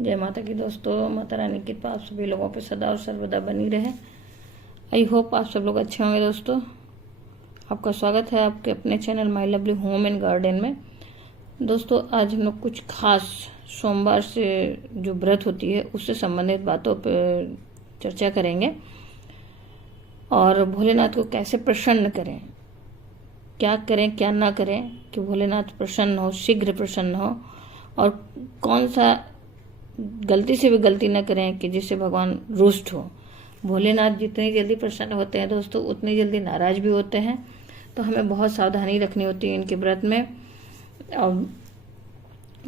जय माता की दोस्तों। माता रानी की कृपा आप सभी लोगों पे सदा और सर्वदा बनी रहे। आई होप आप सब लोग अच्छे होंगे। दोस्तों आपका स्वागत है आपके अपने channel my lovely home and garden में। दोस्तों आज हम लोग कुछ खास सोमवार से जो व्रत होती है उससे संबंधित बातों पर चर्चा करेंगे और भोलेनाथ को कैसे प्रसन्न करें, क्या करें क्या ना करें कि भोलेनाथ प्रसन्न हो, शीघ्र प्रसन्न हो, और कौन सा गलती से भी गलती न करें कि जिससे भगवान रुष्ट हो। भोलेनाथ जितनी जल्दी प्रसन्न होते हैं दोस्तों उतनी जल्दी नाराज भी होते हैं, तो हमें बहुत सावधानी रखनी होती है इनके व्रत में। और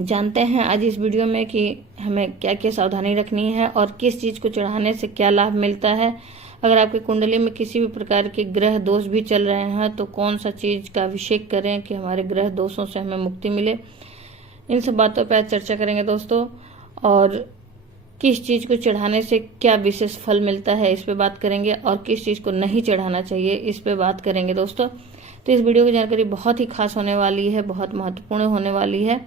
जानते हैं आज इस वीडियो में कि हमें क्या क्या सावधानी रखनी है और किस चीज़ को चढ़ाने से क्या लाभ मिलता है। अगर आपकी कुंडली में किसी भी प्रकार के ग्रह दोष भी चल रहे हैं तो कौन सा चीज़ का अभिषेक करें कि हमारे ग्रह दोषों से हमें मुक्ति मिले, इन सब बातों पर आज चर्चा करेंगे दोस्तों। और किस चीज़ को चढ़ाने से क्या विशेष फल मिलता है इस पे बात करेंगे, और किस चीज़ को नहीं चढ़ाना चाहिए इस पे बात करेंगे दोस्तों। तो इस वीडियो की जानकारी बहुत ही खास होने वाली है, बहुत महत्वपूर्ण होने वाली है।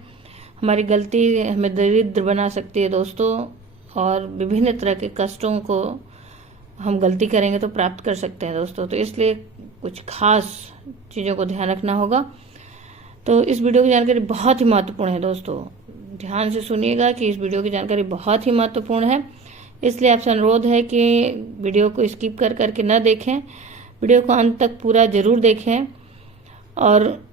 हमारी गलती हमें दरिद्र बना सकती है दोस्तों, और विभिन्न तरह के कष्टों को हम गलती करेंगे तो प्राप्त कर सकते हैं दोस्तों। तो इसलिए कुछ खास चीज़ों को ध्यान रखना होगा। तो इस वीडियो की जानकारी बहुत ही महत्वपूर्ण है दोस्तों, ध्यान से सुनिएगा कि इस वीडियो की जानकारी बहुत ही महत्वपूर्ण है। इसलिए आपसे अनुरोध है कि वीडियो को स्किप कर करके न देखें, वीडियो को अंत तक पूरा जरूर देखें, और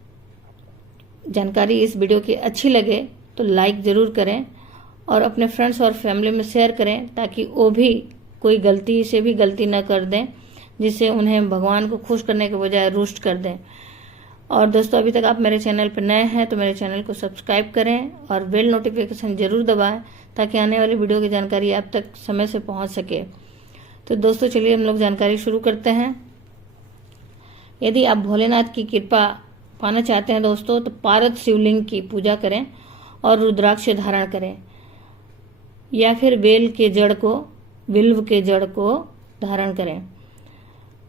जानकारी इस वीडियो की अच्छी लगे तो लाइक ज़रूर करें और अपने फ्रेंड्स और फैमिली में शेयर करें, ताकि वो भी कोई गलती से भी गलती न कर दें जिससे उन्हें भगवान को खुश करने के बजाय रुष्ट कर दें। और दोस्तों अभी तक आप मेरे चैनल पर नए हैं तो मेरे चैनल को सब्सक्राइब करें और बेल नोटिफिकेशन जरूर दबाएं, ताकि आने वाली वीडियो की जानकारी आप तक समय से पहुंच सके। तो दोस्तों चलिए हम लोग जानकारी शुरू करते हैं। यदि आप भोलेनाथ की कृपा पाना चाहते हैं दोस्तों तो पारद शिवलिंग की पूजा करें और रुद्राक्ष धारण करें, या फिर बिल्व के जड़ को धारण करें।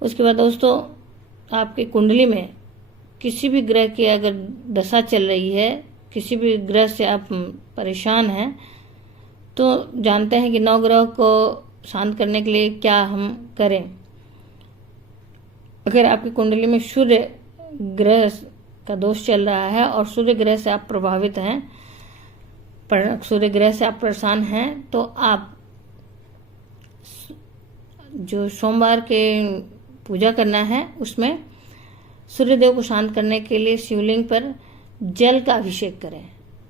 उसके बाद दोस्तों आपकी कुंडली में किसी भी ग्रह की अगर दशा चल रही है, किसी भी ग्रह से आप परेशान हैं, तो जानते हैं कि 9 ग्रह को शांत करने के लिए क्या हम करें। अगर आपकी कुंडली में सूर्य ग्रह का दोष चल रहा है और सूर्य ग्रह से आप प्रभावित हैं, सूर्य ग्रह से आप परेशान हैं, तो आप जो सोमवार के पूजा करना है उसमें सूर्यदेव को शांत करने के लिए शिवलिंग पर जल का अभिषेक करें।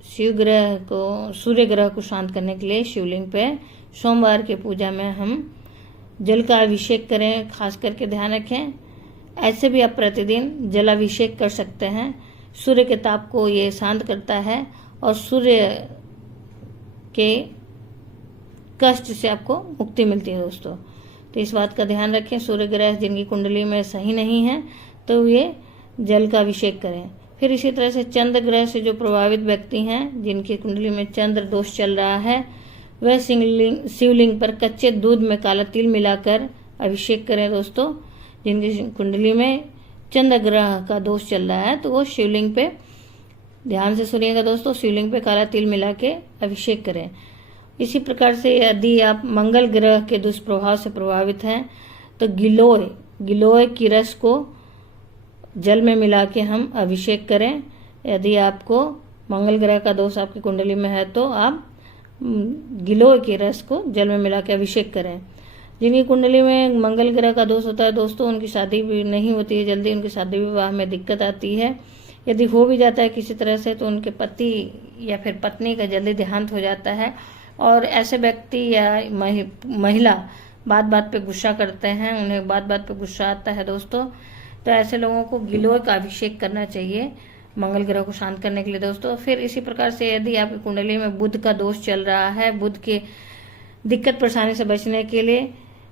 सूर्य ग्रह को शांत करने के लिए शिवलिंग पे सोमवार के पूजा में हम जल का अभिषेक करें। खास करके ध्यान रखें, ऐसे भी आप प्रतिदिन जलाभिषेक कर सकते हैं। सूर्य के ताप को ये शांत करता है और सूर्य के कष्ट से आपको मुक्ति मिलती है दोस्तों। तो इस बात का ध्यान रखें, सूर्य ग्रह जिनकी कुंडली में सही नहीं है तो ये जल का अभिषेक करें। फिर इसी तरह से चंद्र ग्रह से जो प्रभावित व्यक्ति हैं, जिनकी कुंडली में चंद्र दोष चल रहा है, वह शिवलिंग पर कच्चे दूध में काला तिल मिलाकर अभिषेक करें दोस्तों। जिनकी कुंडली में चंद्र ग्रह का दोष चल रहा है तो वो शिवलिंग पे, ध्यान से सुनिएगा दोस्तों, शिवलिंग पे काला तिल मिला के अभिषेक करें। इसी प्रकार से यदि आप मंगल ग्रह के दुष्प्रभाव से प्रभावित हैं तो गिलोय की रस को जल में मिला के हम अभिषेक करें। यदि आपको मंगल ग्रह का दोष आपकी कुंडली में है तो आप गिलोय के रस को जल में मिला के अभिषेक करें। जिनकी कुंडली में मंगल ग्रह का दोष होता है दोस्तों, उनकी शादी भी नहीं होती है जल्दी, उनकी शादी विवाह में दिक्कत आती है। यदि हो भी जाता है किसी तरह से तो उनके पति या फिर पत्नी का जल्दी देहांत हो जाता है, और ऐसे व्यक्ति या महिला बात बात पे गुस्सा करते हैं, उन्हें बात बात पे गुस्सा आता है दोस्तों, तो ऐसे लोगों को गिलोय का अभिषेक करना चाहिए मंगल ग्रह को शांत करने के लिए दोस्तों। फिर इसी प्रकार से यदि आपकी कुंडली में बुध का दोष चल रहा है, बुध के दिक्कत परेशानी से बचने के लिए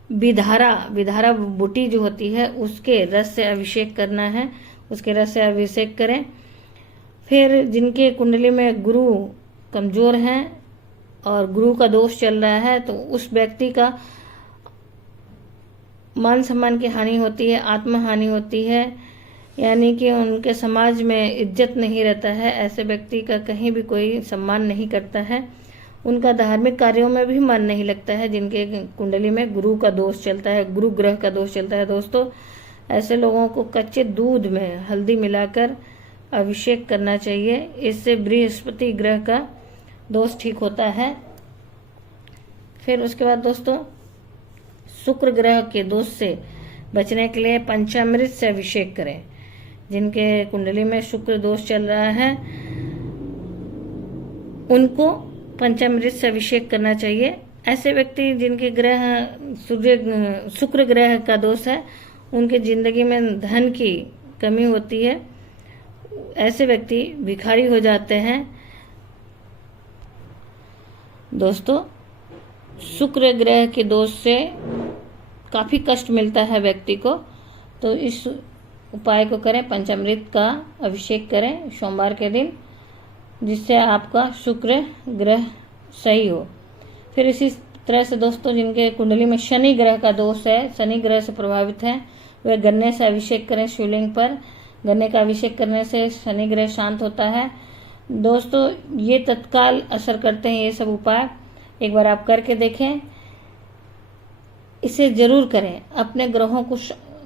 विधारा बूटी जो होती है उसके रस से अभिषेक करना है, उसके रस से अभिषेक करें। फिर जिनके कुंडली में गुरु कमजोर हैं और गुरु का दोष चल रहा है तो उस व्यक्ति का मान सम्मान की हानि होती है, आत्म हानि होती है, यानी कि उनके समाज में इज्जत नहीं रहता है। ऐसे व्यक्ति का कहीं भी कोई सम्मान नहीं करता है उनका धार्मिक कार्यों में भी मन नहीं लगता है, जिनके कुंडली में गुरु का दोष चलता है, गुरु ग्रह का दोष चलता है दोस्तों। ऐसे लोगों को कच्चे दूध में हल्दी मिलाकर अभिषेक करना चाहिए, इससे बृहस्पति ग्रह का दोष ठीक होता है। फिर उसके बाद दोस्तों शुक्र ग्रह के दोष से बचने के लिए पंचामृत से अभिषेक करें। जिनके कुंडली में शुक्र दोष चल रहा है उनको पंचामृत से अभिषेक करना चाहिए। ऐसे व्यक्ति जिनके ग्रह शुक्र ग्रह का दोष है, उनके जिंदगी में धन की कमी होती है, ऐसे व्यक्ति भिखारी हो जाते हैं दोस्तों। शुक्र ग्रह के दोष से काफी कष्ट मिलता है व्यक्ति को, तो इस उपाय को करें, पंचामृत का अभिषेक करें सोमवार के दिन, जिससे आपका शुक्र ग्रह सही हो। फिर इसी तरह से दोस्तों जिनके कुंडली में शनि ग्रह का दोष है, शनि ग्रह से प्रभावित हैं, वे गन्ने से अभिषेक करें शिवलिंग पर। गन्ने का अभिषेक करने से शनि ग्रह शांत होता है दोस्तों। ये तत्काल असर करते हैं ये सब उपाय, एक बार आप करके देखें, इसे जरूर करें। अपने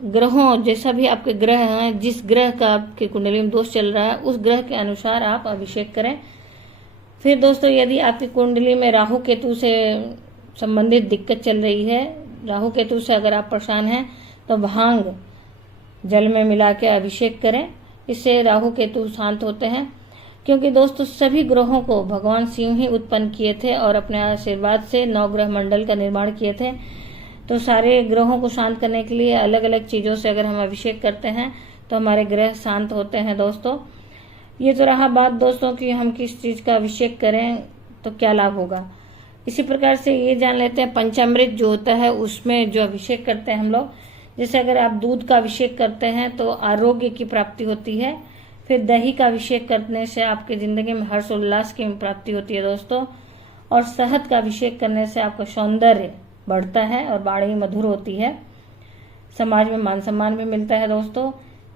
ग्रहों जैसा भी आपके ग्रह हैं, जिस ग्रह का आपके कुंडली में दोष चल रहा है उस ग्रह के अनुसार आप अभिषेक करें। फिर दोस्तों यदि आपकी कुंडली में राहु केतु से संबंधित दिक्कत चल रही है, राहु केतु से अगर आप परेशान हैं तो भांग जल में मिला के अभिषेक करें, इससे राहु केतु शांत होते हैं। क्योंकि दोस्तों सभी ग्रहों को भगवान शिव ही उत्पन्न किए थे और अपने आशीर्वाद से 9 ग्रह मंडल का निर्माण किए थे। तो सारे ग्रहों को शांत करने के लिए अलग अलग चीजों से अगर हम अभिषेक करते हैं तो हमारे ग्रह शांत होते हैं दोस्तों। ये तो रहा बात दोस्तों कि हम किस चीज का अभिषेक करें तो क्या लाभ होगा। इसी प्रकार से ये जान लेते हैं पंचामृत जो होता है उसमें जो अभिषेक करते हैं हम लोग, जैसे अगर आप दूध का अभिषेक करते हैं तो आरोग्य की प्राप्ति होती है। फिर दही का अभिषेक करने से आपकी जिंदगी में हर्ष उल्लास की प्राप्ति होती है दोस्तों। और शहद का अभिषेक करने से आपका सौंदर्य बढ़ता है और वाणी मधुर होती है, समाज में मान सम्मान भी मिलता है दोस्तों।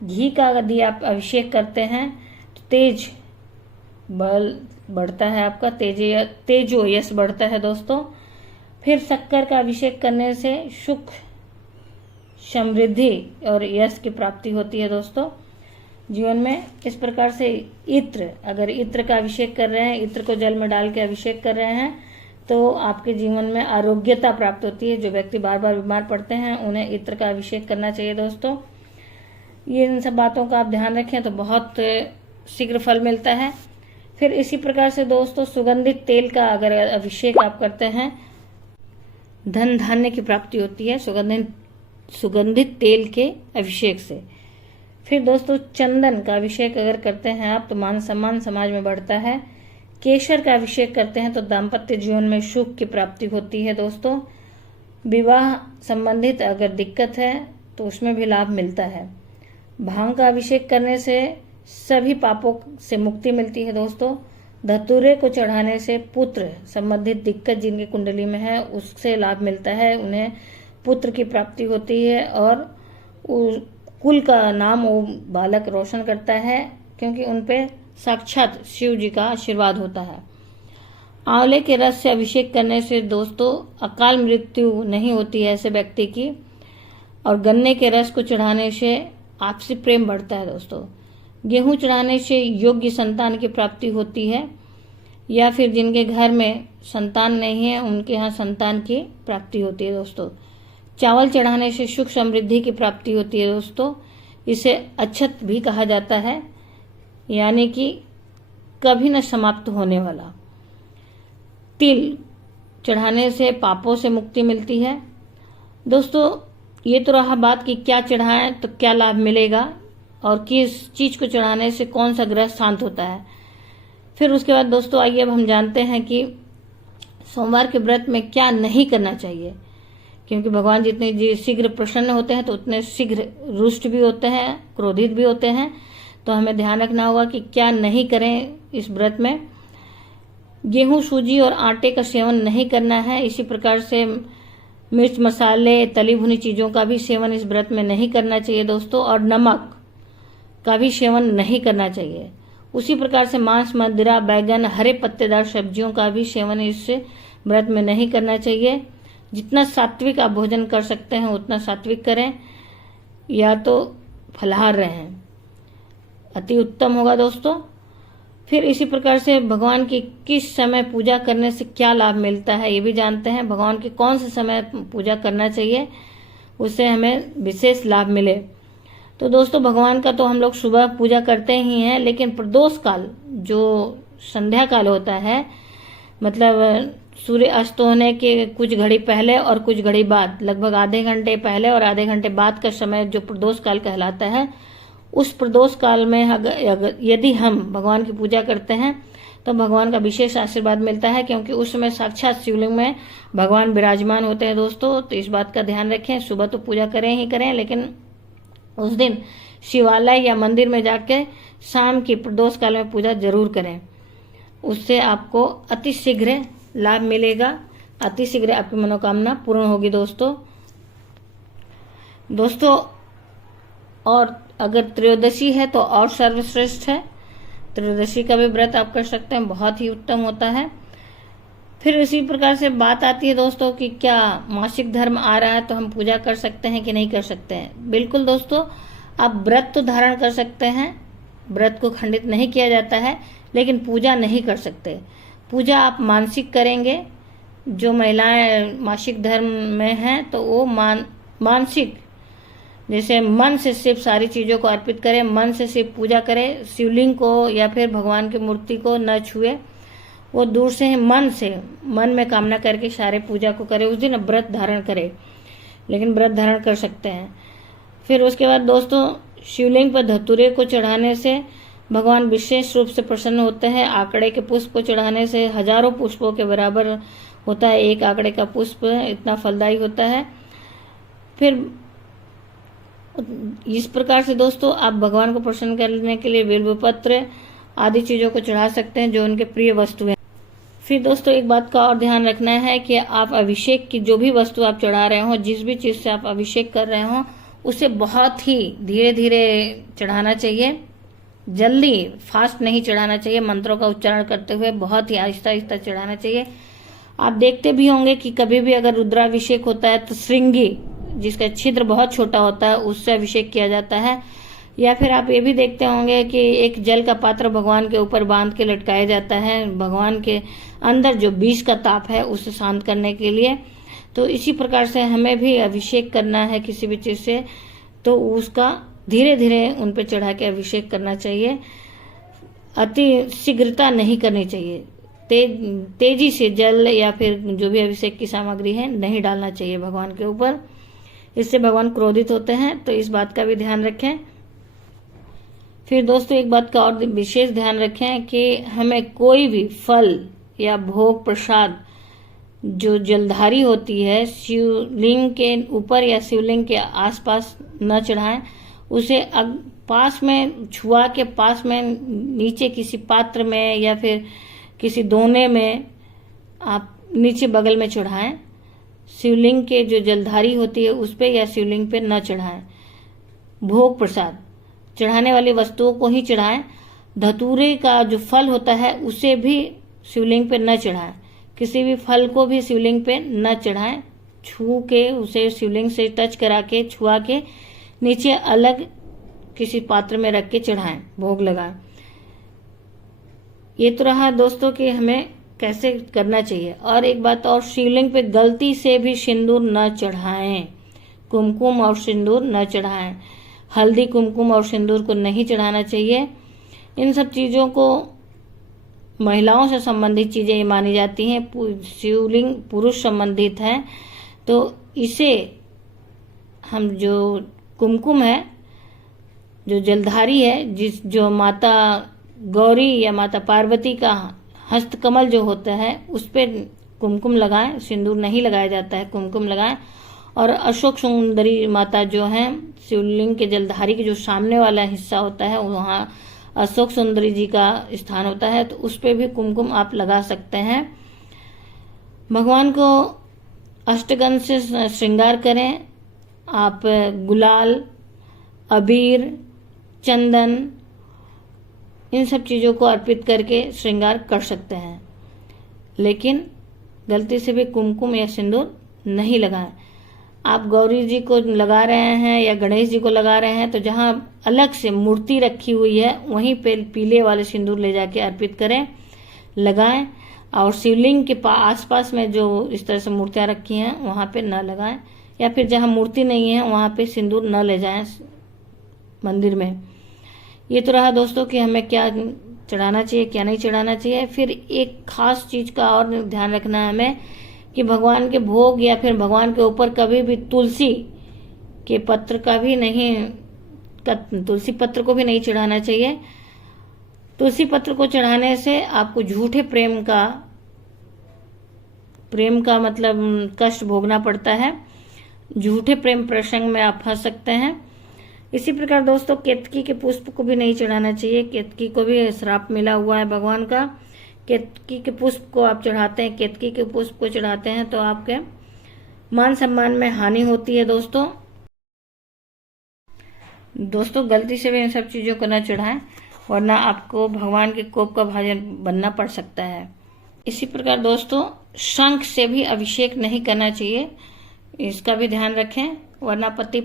घी का यदि आप अभिषेक करते हैं तो तेज बल बढ़ता है, आपका तेजो यश बढ़ता है दोस्तों। फिर शक्कर का अभिषेक करने से सुख समृद्धि और यश की प्राप्ति होती है दोस्तों जीवन में। इस प्रकार से इत्र, अगर इत्र का अभिषेक कर रहे हैं, इत्र को जल में डाल के अभिषेक कर रहे हैं तो आपके जीवन में आरोग्यता प्राप्त होती है। जो व्यक्ति बार बार बीमार पड़ते हैं उन्हें इत्र का अभिषेक करना चाहिए दोस्तों। ये इन सब बातों का आप ध्यान रखें तो बहुत शीघ्र फल मिलता है। फिर इसी प्रकार से दोस्तों सुगंधित तेल का अगर अभिषेक आप करते हैं, धन धान्य की प्राप्ति होती है सुगंधित तेल के अभिषेक से। फिर दोस्तों चंदन का अभिषेक अगर करते हैं आप तो मान सम्मान समाज में बढ़ता है। केसर का अभिषेक करते हैं तो दाम्पत्य जीवन में सुख की प्राप्ति होती है दोस्तों। विवाह संबंधित अगर दिक्कत है तो उसमें भी लाभ मिलता है। भांग का अभिषेक करने से सभी पापों से मुक्ति मिलती है दोस्तों। धतूरे को चढ़ाने से पुत्र संबंधित दिक्कत जिनकी कुंडली में है उससे लाभ मिलता है, उन्हें पुत्र की प्राप्ति होती है और कुल का नाम वो बालक रोशन करता है, क्योंकि उनपे साक्षात शिव जी का आशीर्वाद होता है। आंवले के रस से अभिषेक करने से दोस्तों अकाल मृत्यु नहीं होती है ऐसे व्यक्ति की। और गन्ने के रस को चढ़ाने से आपसी प्रेम बढ़ता है दोस्तों। गेहूं चढ़ाने से योग्य संतान की प्राप्ति होती है, या फिर जिनके घर में संतान नहीं है उनके यहाँ संतान की प्राप्ति होती है दोस्तों। चावल चढ़ाने से सुख समृद्धि की प्राप्ति होती है दोस्तों। इसे अक्षत भी कहा जाता है, यानी कि कभी न समाप्त होने वाला। तिल चढ़ाने से पापों से मुक्ति मिलती है दोस्तों। ये तो रहा बात कि क्या चढ़ाएं तो क्या लाभ मिलेगा और किस चीज को चढ़ाने से कौन सा ग्रह शांत होता है। फिर उसके बाद दोस्तों आइए अब हम जानते हैं कि सोमवार के व्रत में क्या नहीं करना चाहिए, क्योंकि भगवान जितने शीघ्र प्रसन्न होते हैं तो उतने शीघ्र रुष्ट भी होते हैं, क्रोधित भी होते हैं। तो हमें ध्यान रखना होगा कि क्या नहीं करें इस व्रत में। गेहूं, सूजी और आटे का सेवन नहीं करना है। इसी प्रकार से मिर्च, मसाले, तली भुनी चीजों का भी सेवन इस व्रत में नहीं करना चाहिए दोस्तों। और नमक का भी सेवन नहीं करना चाहिए। उसी प्रकार से मांस, मदिरा, बैगन, हरे पत्तेदार सब्जियों का भी सेवन इस व्रत में नहीं करना चाहिए। जितना सात्विक आप भोजन कर सकते हैं उतना सात्विक करें, या तो फलाहार रहें, अति उत्तम होगा दोस्तों। फिर इसी प्रकार से भगवान की किस समय पूजा करने से क्या लाभ मिलता है ये भी जानते हैं। भगवान के कौन से समय पूजा करना चाहिए उससे हमें विशेष लाभ मिले। तो दोस्तों भगवान का तो हम लोग सुबह पूजा करते ही हैं, लेकिन प्रदोष काल जो संध्या काल होता है, मतलब सूर्य अस्त होने के कुछ घड़ी पहले और कुछ घड़ी बाद, लगभग आधे घंटे पहले और आधे घंटे बाद का समय जो प्रदोष काल कहलाता है, उस प्रदोष काल में अगर यदि हम भगवान की पूजा करते हैं तो भगवान का विशेष आशीर्वाद मिलता है, क्योंकि उस समय साक्षात शिवलिंग में भगवान विराजमान होते हैं दोस्तों। तो इस बात का ध्यान रखें, सुबह तो पूजा करें ही करें, लेकिन उस दिन शिवालय या मंदिर में जाके शाम की प्रदोष काल में पूजा जरूर करें। उससे आपको अति शीघ्र लाभ मिलेगा, अति शीघ्र आपकी मनोकामना पूर्ण होगी दोस्तों। और अगर त्रयोदशी है तो और सर्वश्रेष्ठ है, त्रयोदशी का भी व्रत आप कर सकते हैं, बहुत ही उत्तम होता है। फिर इसी प्रकार से बात आती है दोस्तों कि क्या मासिक धर्म आ रहा है तो हम पूजा कर सकते हैं कि नहीं कर सकते हैं। बिल्कुल दोस्तों, आप व्रत तो धारण कर सकते हैं, व्रत को खंडित नहीं किया जाता है, लेकिन पूजा नहीं कर सकते। पूजा आप मानसिक करेंगे। जो महिलाएं मासिक धर्म में हैं तो वो मानसिक, जैसे मन से सिर्फ सारी चीजों को अर्पित करें, मन से सिर्फ पूजा करें, शिवलिंग को या फिर भगवान की मूर्ति को न छुए, वो दूर से मन में कामना करके सारे पूजा को करे। उस दिन व्रत धारण करे, लेकिन व्रत धारण कर सकते हैं। फिर उसके बाद दोस्तों शिवलिंग पर धतूरे को चढ़ाने से भगवान विशेष रूप से प्रसन्न होते हैं। आंकड़े के पुष्प को चढ़ाने से हजारों पुष्पों के बराबर होता है एक आंकड़े का पुष्प, इतना फलदायी होता है। फिर इस प्रकार से दोस्तों आप भगवान को प्रसन्न करने के लिए बिल्वपत्र आदि चीजों को चढ़ा सकते हैं जो उनके प्रिय वस्तु है। फिर दोस्तों एक बात का और ध्यान रखना है कि आप अभिषेक की जो भी वस्तु आप चढ़ा रहे हो, जिस भी चीज से आप अभिषेक कर रहे हो, उसे बहुत ही धीरे धीरे चढ़ाना चाहिए, जल्दी फास्ट नहीं चढ़ाना चाहिए। मंत्रों का उच्चारण करते हुए बहुत ही आहिस्ता आहिस्ता चढ़ाना चाहिए। आप देखते भी होंगे कि कभी भी अगर रुद्राभिषेक होता है तो श्रृंगी, जिसका छिद्र बहुत छोटा होता है, उससे अभिषेक किया जाता है। या फिर आप ये भी देखते होंगे कि एक जल का पात्र भगवान के ऊपर बांध के लटकाया जाता है, भगवान के अंदर जो बीज का ताप है उसे शांत करने के लिए। तो इसी प्रकार से हमें भी अभिषेक करना है किसी भी चीज से, तो उसका धीरे धीरे उन पे चढ़ा के अभिषेक करना चाहिए। अति शीघ्रता नहीं करनी चाहिए, तेजी से जल या फिर जो भी अभिषेक की सामग्री है नहीं डालना चाहिए भगवान के ऊपर, इससे भगवान क्रोधित होते हैं। तो इस बात का भी ध्यान रखें। फिर दोस्तों एक बात का और विशेष ध्यान रखें कि हमें कोई भी फल या भोग प्रसाद जो जलधारी होती है शिवलिंग के ऊपर या शिवलिंग के आसपास न चढ़ाएं। उसे पास में छुआ के पास में नीचे किसी पात्र में या फिर किसी दोने में आप नीचे बगल में चढ़ाएं। शिवलिंग के जो जलधारी होती है उस पे या शिवलिंग पे न चढ़ाएं। भोग प्रसाद चढ़ाने वाली वस्तुओं को ही चढ़ाएं। धतूरे का जो फल होता है उसे भी शिवलिंग पे न चढ़ाएं। किसी भी फल को भी शिवलिंग पे न चढ़ाएं। छू के उसे शिवलिंग से टच करा के छुआ के नीचे अलग किसी पात्र में रख के चढ़ाएं, भोग लगाएं। ये तो रहा दोस्तों कि हमें कैसे करना चाहिए। और एक बात और, शिवलिंग पे गलती से भी सिंदूर न चढ़ाएं, कुमकुम और सिंदूर न चढ़ाएं। हल्दी, कुमकुम और सिंदूर को नहीं चढ़ाना चाहिए। इन सब चीजों को महिलाओं से संबंधित चीजें मानी जाती हैं। शिवलिंग पुरुष संबंधित है, तो इसे हम जो कुमकुम है, जो जलधारी है, जो माता गौरी या माता पार्वती का हस्तकमल जो होता है उस पे कुमकुम लगाएं। सिंदूर नहीं लगाया जाता है, कुमकुम लगाएं। और अशोक सुंदरी माता जो है, शिवलिंग के जलधारी के जो सामने वाला हिस्सा होता है वहां अशोक सुंदरी जी का स्थान होता है, तो उस पे भी कुमकुम आप लगा सकते हैं। भगवान को अष्टगंध से श्रृंगार करें। आप गुलाल, अबीर, चंदन इन सब चीज़ों को अर्पित करके श्रृंगार कर सकते हैं, लेकिन गलती से भी कुमकुम या सिंदूर नहीं लगाएं। आप गौरी जी को लगा रहे हैं या गणेश जी को लगा रहे हैं तो जहां अलग से मूर्ति रखी हुई है वहीं पे पीले वाले सिंदूर ले जाके अर्पित करें, लगाएं। और शिवलिंग के आसपास में जो इस तरह से मूर्तियां रखी हैं वहां पे न लगाएं, या फिर जहां मूर्ति नहीं है वहां पे सिंदूर न ले जाएं मंदिर में। ये तो रहा दोस्तों कि हमें क्या चढ़ाना चाहिए क्या नहीं चढ़ाना चाहिए। फिर एक खास चीज का और ध्यान रखना है हमें कि भगवान के भोग या फिर भगवान के ऊपर कभी भी तुलसी के पत्र का भी नहीं, तुलसी पत्र को भी नहीं चढ़ाना चाहिए। तुलसी पत्र को चढ़ाने से आपको झूठे प्रेम का मतलब कष्ट भोगना पड़ता है, झूठे प्रेम प्रसंग में आप फंस सकते हैं। इसी प्रकार दोस्तों केतकी के पुष्प को भी नहीं चढ़ाना चाहिए, केतकी को भी श्राप मिला हुआ है भगवान का। केतकी के पुष्प को आप चढ़ाते हैं, केतकी के पुष्प को चढ़ाते हैं तो आपके मान सम्मान में हानि होती है। दोस्तों गलती से भी इन सब चीजों को न चढ़ाएं, वरना आपको भगवान के कोप का भाजन बनना पड़ सकता है। इसी प्रकार दोस्तों शंख से भी अभिषेक नहीं करना चाहिए, इसका भी ध्यान रखें, वरना पति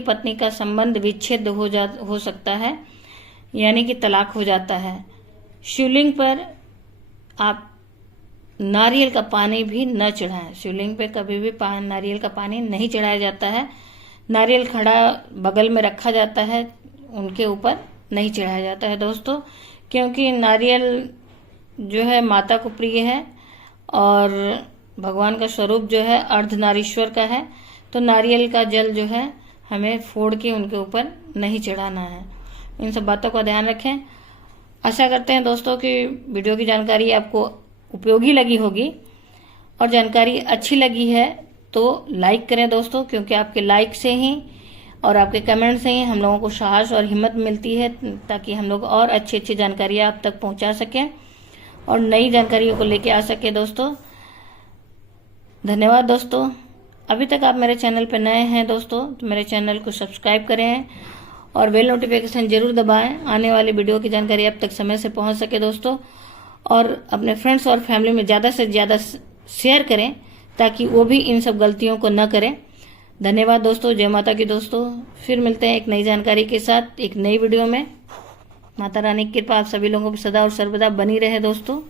पत्नी का संबंध विच्छेद हो सकता है, यानी कि तलाक हो जाता है। शिवलिंग पर आप नारियल का पानी भी न चढ़ाएं, शिवलिंग पे कभी भी नारियल का पानी नहीं चढ़ाया जाता है। नारियल खड़ा बगल में रखा जाता है, उनके ऊपर नहीं चढ़ाया जाता है दोस्तों, क्योंकि नारियल जो है माता को प्रिय है और भगवान का स्वरूप जो है अर्धनारीश्वर का है, तो नारियल का जल जो है हमें फोड़ के उनके ऊपर नहीं चढ़ाना है। इन सब बातों का ध्यान रखें। आशा करते हैं दोस्तों कि वीडियो की जानकारी आपको उपयोगी लगी होगी, और जानकारी अच्छी लगी है तो लाइक करें दोस्तों, क्योंकि आपके लाइक से ही और आपके कमेंट से ही हम लोगों को साहस और हिम्मत मिलती है, ताकि हम लोग और अच्छी जानकारियां आप तक पहुंचा सकें और नई जानकारियों को लेके आ सके दोस्तों। धन्यवाद दोस्तों। अभी तक आप मेरे चैनल पर नए हैं दोस्तों तो मेरे चैनल को सब्सक्राइब करें और बेल नोटिफिकेशन जरूर दबाएं, आने वाली वीडियो की जानकारी आप तक समय से पहुंच सके दोस्तों। और अपने फ्रेंड्स और फैमिली में ज़्यादा से ज़्यादा शेयर करें, ताकि वो भी इन सब गलतियों को न करें। धन्यवाद दोस्तों। जय माता की दोस्तों। फिर मिलते हैं एक नई जानकारी के साथ एक नई वीडियो में। माता रानी की कृपा आप सभी लोगों पर सदा और सर्वदा बनी रहे दोस्तों।